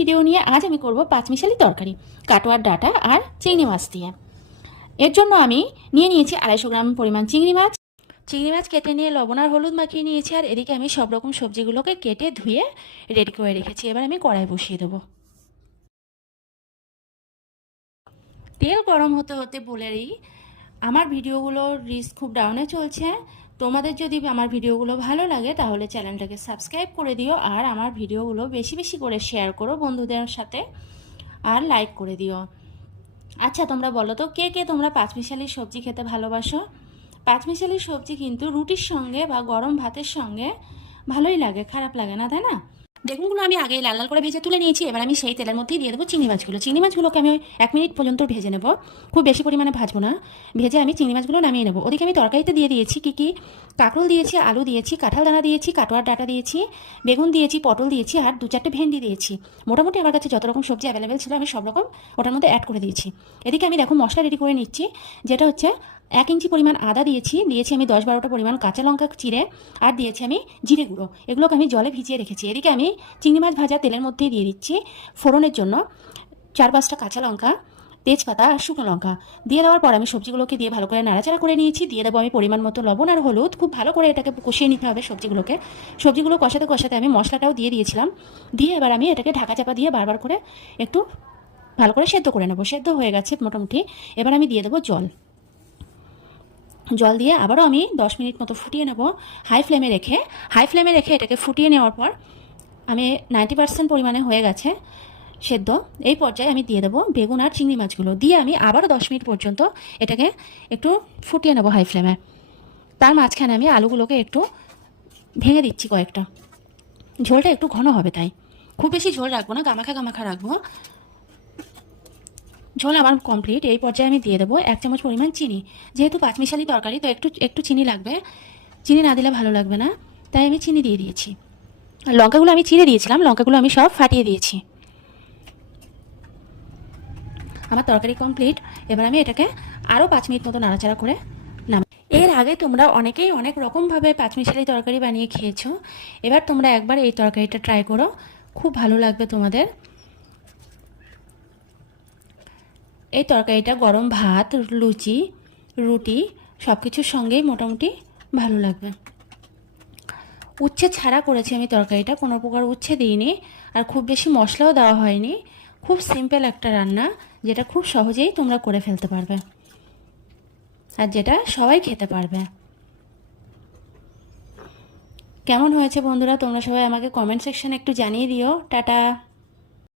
Video নিয়ে আজ আমি করব পাঁচমিশালি তরকারি, কাটোয়ার ডাটা আর চিংড়ি মাছ দিয়ে। এর জন্য আমি নিয়ে নিয়েছি আড়াইশো গ্রাম পরিমাণ চিংড়ি মাছ। চিংড়ি মাছ কেটে নিয়ে লবণ আর হলুদ মাখিয়ে নিয়েছি আর এদিকে আমি সব রকম সবজিগুলোকে কেটে ধুয়ে রেডি করে রেখেছি। এবার আমি কড়াই বসিয়ে দেবো। তেল গরম হতে হতে বলে বলেই আমার ভিডিওগুলোর রিস্ক খুব ডাউনে চলছে। তোমাদের যদি আমার ভিডিওগুলো ভালো লাগে, তাহলে চ্যানেলটাকে সাবস্ক্রাইব করে দিও আর আমার ভিডিওগুলো বেশি বেশি করে শেয়ার করো বন্ধুদের সাথে আর লাইক করে দিও। আচ্ছা তোমরা বলো তো, কে কে তোমরা পাঁচমিশালি সবজি খেতে ভালোবাসো? পাঁচমিশালি সবজি কিন্তু রুটির সঙ্গে বা গরম ভাতের সঙ্গে ভালোই লাগে, খারাপ লাগে না, তাই না? বেগুনগুলো আমি আগে লাল লাল করে ভেজে তুলে নিয়েছি, এবার আমি সেই তেলের মধ্যেই দিয়ে দেবো চিংড়ি মাছগুলো। চিংড়ি মাছগুলোকে আমি এক মিনিট পর্যন্ত ভেজে নেব। খুব বেশি পরিমাণে ভাজবো না। ভেজে আমি চিংড়ি মাছগুলো নামিয়ে নেব। ওদিকে আমি তরকারিতে দিয়ে দিয়েছি কী কী? কাঁকরোল দিয়েছি, আলু দিয়েছি, কাঁঠাল দানা দিয়েছি, কাটোয়ার ডাটা দিয়েছি, বেগুন দিয়েছি, পটল দিয়েছি আর দু চারটে ভেন্ডি দিয়েছি। মোটামুটি আমার কাছে যত রকম সবজি অ্যাভেলেবেল ছিল আমি সব রকম ওটার মধ্যে অ্যাড করে দিয়েছি। এদিকে আমি দেখো মশলা রেডি করে নিচ্ছি, যেটা হচ্ছে এক ইঞ্চি পরিমাণ আদা দিয়েছি দিয়েছি আমি দশ বারোটা পরিমাণ কাঁচা লঙ্কা চিড়ে আর দিয়েছি আমি জিরে গুঁড়ো। এগুলোকে আমি জলে ভিজিয়ে রেখেছি। এদিকে আমি চিংড়ি মাছ ভাজা তেলের মধ্যেই দিয়ে দিচ্ছি ফোড়নের জন্য চার পাঁচটা কাঁচা লঙ্কা, তেজপাতা আর শুকনো লঙ্কা। দিয়ে দেওয়ার পর আমি সবজিগুলোকে দিয়ে ভালো করে নাড়াচাড়া করে নিয়েছি। দিয়ে দেবো আমি পরিমাণ মতো লবণ আর হলুদ। খুব ভালো করে এটাকে কষিয়ে নিতে হবে সবজিগুলোকে। সবজিগুলো কষাতে কষাতে আমি মশলাটাও দিয়ে দিয়েছিলাম। দিয়ে এবার আমি এটাকে ঢাকা চাপা দিয়ে বারবার করে একটু ভালো করে সেদ্ধ করে নেব। সেদ্ধ হয়ে গেছে মোটামুটি। এবার আমি দিয়ে দেবো জল। জল দিয়ে আবারও আমি দশ মিনিট মতো ফুটিয়ে নেব হাই ফ্লেমে রেখে। হাই ফ্লেমে রেখে এটাকে ফুটিয়ে নেওয়ার পর আমি নাইনটি পার্সেন্ট পরিমাণে হয়ে গেছে সেদ্ধ। এই পর্যায়ে আমি দিয়ে দেবো বেগুন আর চিংড়ি মাছগুলো। দিয়ে আমি আবারও দশ মিনিট পর্যন্ত এটাকে একটু ফুটিয়ে নেব হাই ফ্লেমে তার মাঝখানে আমি আলুগুলোকে একটু ভেঙে দিচ্ছি কয়েকটা। ঝোলটা একটু ঘন হবে তাই। খুব বেশি ঝোল রাখব না, গামাখা গামাখা রাখব। ঝোল আমার কমপ্লিট এই পর্যায়ে আমি দিয়ে দেবো এক চামচ পরিমাণ চিনি। যেহেতু পাঁচমিশালি তরকারি, তো একটু একটু চিনি লাগবে। চিনি না দিলে ভালো লাগবে না। তাই আমি চিনি দিয়ে দিয়েছি। আর লঙ্কাগুলো আমি চিড়ে দিয়েছিলাম, লঙ্কাগুলো আমি সব ফাটিয়ে দিয়েছি। আমার তরকারি কমপ্লিট এবার আমি এটাকে আরও পাঁচ মিনিট মতো নাড়াচাড়া করে নাম এর আগে তোমরা অনেকেই অনেক রকমভাবে পাঁচমিশালি তরকারি বানিয়ে খেয়েছো। এবার তোমরা একবার এই তরকারিটা ট্রাই করো। খুব ভালো লাগবে তোমাদের। এই তরকারিটা গরম ভাত, লুচি, রুটি সব কিছুর সঙ্গেই মোটামুটি ভালো লাগবে। উচ্ছে ছাড়া করেছি আমি তরকারিটা, কোনো প্রকার উচ্ছে দিইনি, আর খুব বেশি মশলাও দেওয়া হয়নি। খুব সিম্পল একটা রান্না, যেটা খুব সহজেই তোমরা করে ফেলতে পারবে। আর যেটা সবাই খেতে পারবে। কেমন হয়েছে বন্ধুরা, তোমরা সবাই আমাকে কমেন্ট সেকশনে একটু জানিয়ে দিও। টাটা!